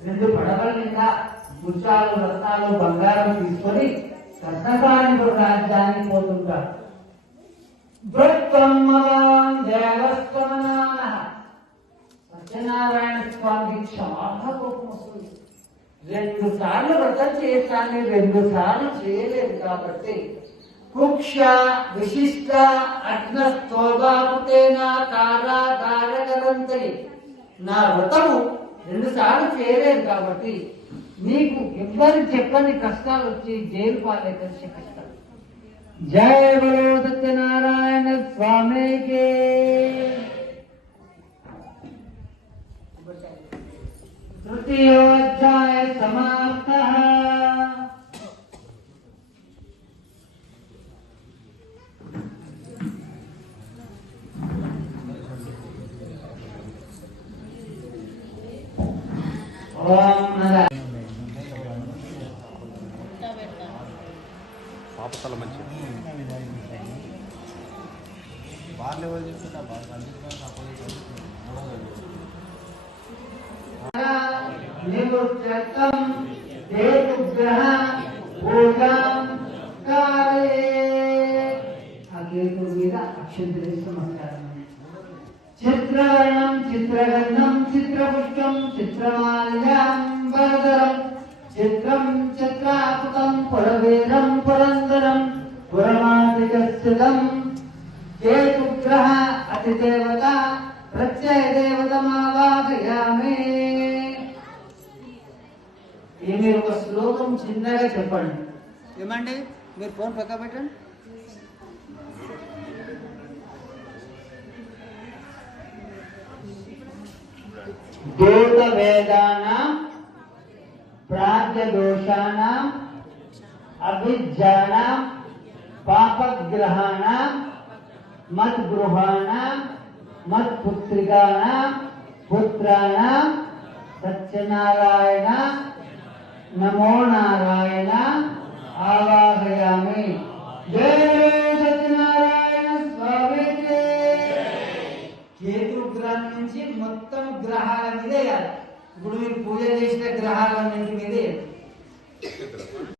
రెండు పడవల మీద ముత్యాలు రత్నాలు బంగారం తీసుకొని కృష్ణకాళిపుర రాజ్యానికి పోతుంటారు. సత్యనారాయణ స్వామికి చాలా కోపం వస్తుంది రెండు సార్లు వ్రతం చేశాను రెండు సార్లు చేయలేదు కాబట్టి కుక్ష విశిష్ట అగ్న స్తోభాపుతేన కారా తారకదంతరి నా వ్రతము రెండు సార్లు చేయలేదు కాబట్టి నీకు ఎవ్వరు చెప్పని కష్టాలు వచ్చి జైలు పాలైతే కష్టాలు జయ బలో సత్యనారాయణ స్వామికి तृतीयोऽध्याय समाप्तः ఓం నమ పాపతల మంచి నివృత్తం దేవగ్రహ పూజాం కారే. ఆ మీద నమస్కారం. చిత్రగంధం చిత్రపుష్పం చిత్రమాల్యాం వరదరం. చిత్రం చిత్రాపుతం పురవేదం పురందరం. పురమాదికస్థితం కేతుగ్రహ అతిదేవత ప్రత్యయ దేవతమావాహయామి. ఈ మీరు ఒక శ్లోకం చిన్నగా చెప్పండి. ఏమండి? మీరు ఫోన్ పక్క పెట్టండి. दूत वेदाना प्राग दोषाना अभिज्ञाना पाप ग्रहाना मत गृहाना मत पुत्रिकाना पुत्राना सत्यनारायण, नमो नारायण, आवाहयामि। जय కేతు నుంచి మొత్తం గ్రహాల మీద వేయాలి. ఇప్పుడు మీరు పూజ చేసిన గ్రహాలన్నింటి మీద